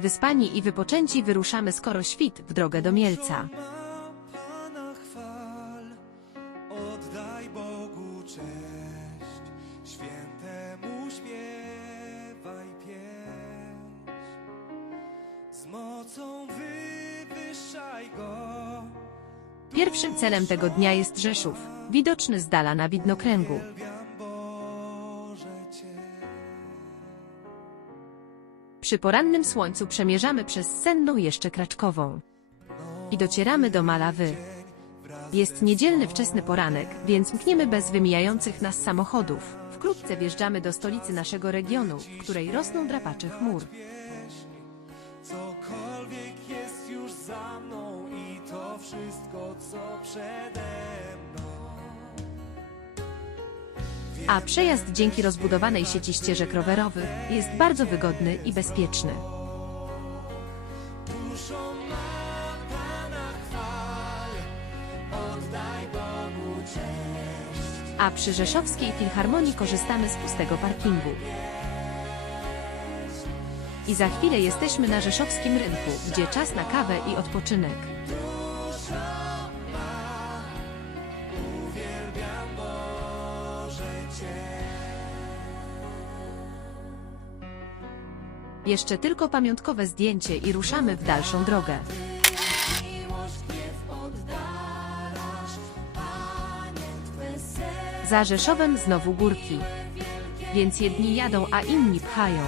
Wyspani i wypoczęci wyruszamy skoro świt w drogę do Mielca. Pana chwal, oddaj Bogu cześć, świętemu śpiewaj pieśń. Z mocą wywyższaj go. Pierwszym celem tego dnia jest Rzeszów, widoczny z dala na widnokręgu. Przy porannym słońcu przemierzamy przez senną jeszcze Kraczkową. I docieramy do Malawy. Jest niedzielny wczesny poranek, więc mkniemy bez wymijających nas samochodów. Wkrótce wjeżdżamy do stolicy naszego regionu, w której rosną drapacze chmur. Cokolwiek jest już za mną i to wszystko, co przede A przejazd dzięki rozbudowanej sieci ścieżek rowerowych jest bardzo wygodny i bezpieczny. A przy Rzeszowskiej Filharmonii korzystamy z pustego parkingu. I za chwilę jesteśmy na rzeszowskim rynku, gdzie czas na kawę i odpoczynek. Jeszcze tylko pamiątkowe zdjęcie i ruszamy w dalszą drogę. Za Rzeszowem znowu górki. Więc jedni jadą, a inni pchają.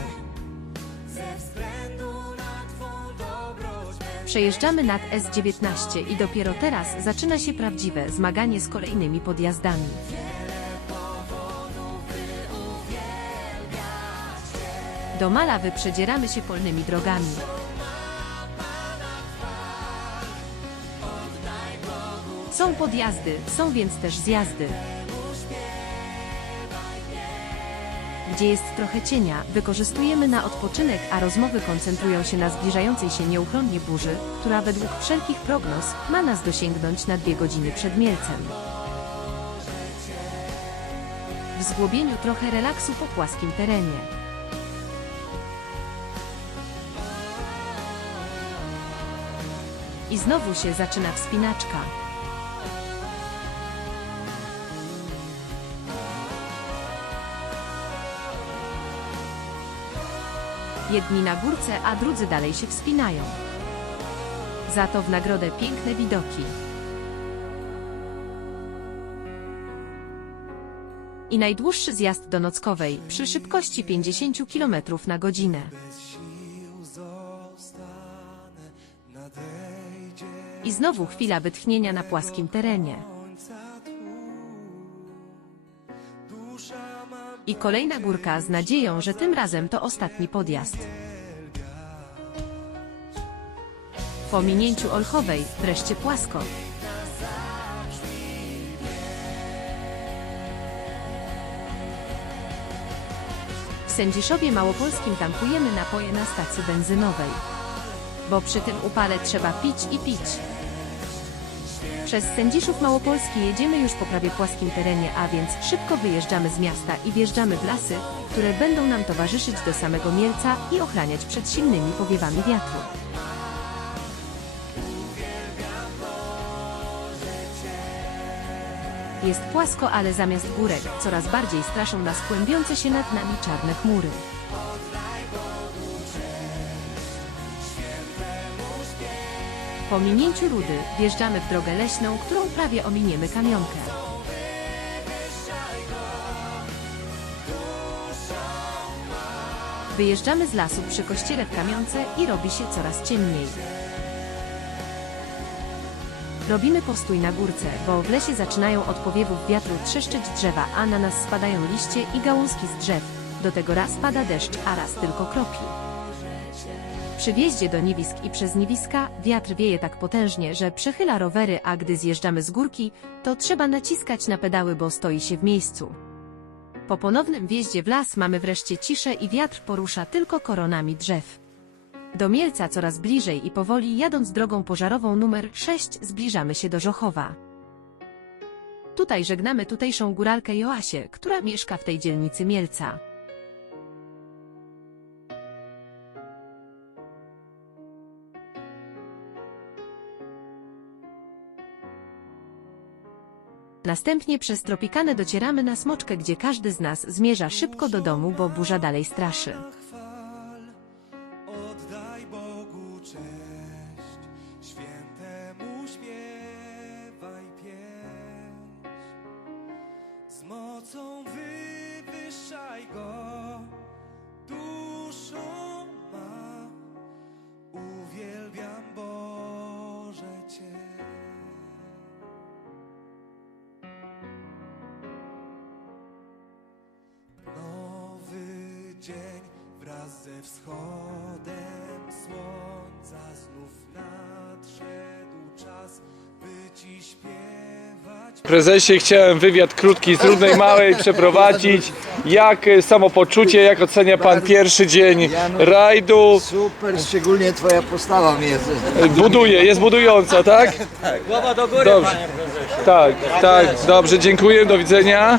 Przejeżdżamy nad S19 i dopiero teraz zaczyna się prawdziwe zmaganie z kolejnymi podjazdami. Do Malawy przedzieramy się polnymi drogami. Są podjazdy, są więc też zjazdy. Gdzie jest trochę cienia, wykorzystujemy na odpoczynek, a rozmowy koncentrują się na zbliżającej się nieuchronnie burzy, która według wszelkich prognoz ma nas dosięgnąć na dwie godziny przed Mielcem. W zgłobieniu trochę relaksu po płaskim terenie. I znowu się zaczyna wspinaczka. Jedni na górce, a drudzy dalej się wspinają. Za to w nagrodę piękne widoki. I najdłuższy zjazd do Nockowej przy szybkości 50 km na godzinę. I znowu chwila wytchnienia na płaskim terenie. I kolejna górka z nadzieją, że tym razem to ostatni podjazd. Po minięciu Olchowej wreszcie płasko. W Sędziszowie Małopolskim tankujemy napoje na stacji benzynowej. Bo przy tym upale trzeba pić i pić. Przez Sędziszów Małopolski jedziemy już po prawie płaskim terenie, a więc szybko wyjeżdżamy z miasta i wjeżdżamy w lasy, które będą nam towarzyszyć do samego Mielca i ochraniać przed silnymi powiewami wiatru. Jest płasko, ale zamiast górek coraz bardziej straszą nas kłębiące się nad nami czarne chmury. Po minięciu rudy wjeżdżamy w drogę leśną, którą prawie ominiemy kamionkę. Wyjeżdżamy z lasu przy kościele w kamionce i robi się coraz ciemniej. Robimy postój na górce, bo w lesie zaczynają od powiewów wiatru trzeszczeć drzewa, a na nas spadają liście i gałązki z drzew. Do tego raz pada deszcz, a raz tylko kropli. Przy wjeździe do Niwisk i przez Niwiska wiatr wieje tak potężnie, że przechyla rowery, a gdy zjeżdżamy z górki, to trzeba naciskać na pedały, bo stoi się w miejscu. Po ponownym wjeździe w las mamy wreszcie ciszę i wiatr porusza tylko koronami drzew. Do Mielca coraz bliżej i powoli jadąc drogą pożarową numer 6 zbliżamy się do Żochowa. Tutaj żegnamy tutejszą góralkę Joasię, która mieszka w tej dzielnicy Mielca. Następnie przez Tropikane docieramy na Smoczkę, gdzie każdy z nas zmierza szybko do domu, bo burza dalej straszy. mocą wywyższaj go, duszą ma, uwielbiam Boże Cię. Wraz ze wschodem słońca znów nadszedł czas, by ci śpiewać. Prezesie, chciałem wywiad krótki z Rudnej Małej przeprowadzić. Jak e, samopoczucie, jak ocenia Pan pierwszy dzień rajdu? Super, szczególnie twoja postawa mnie jest. Buduje, jest budująca, tak? Głowa do góry, Dobrze. panie prezesie. Tak, tak, dobrze, dziękuję, do widzenia.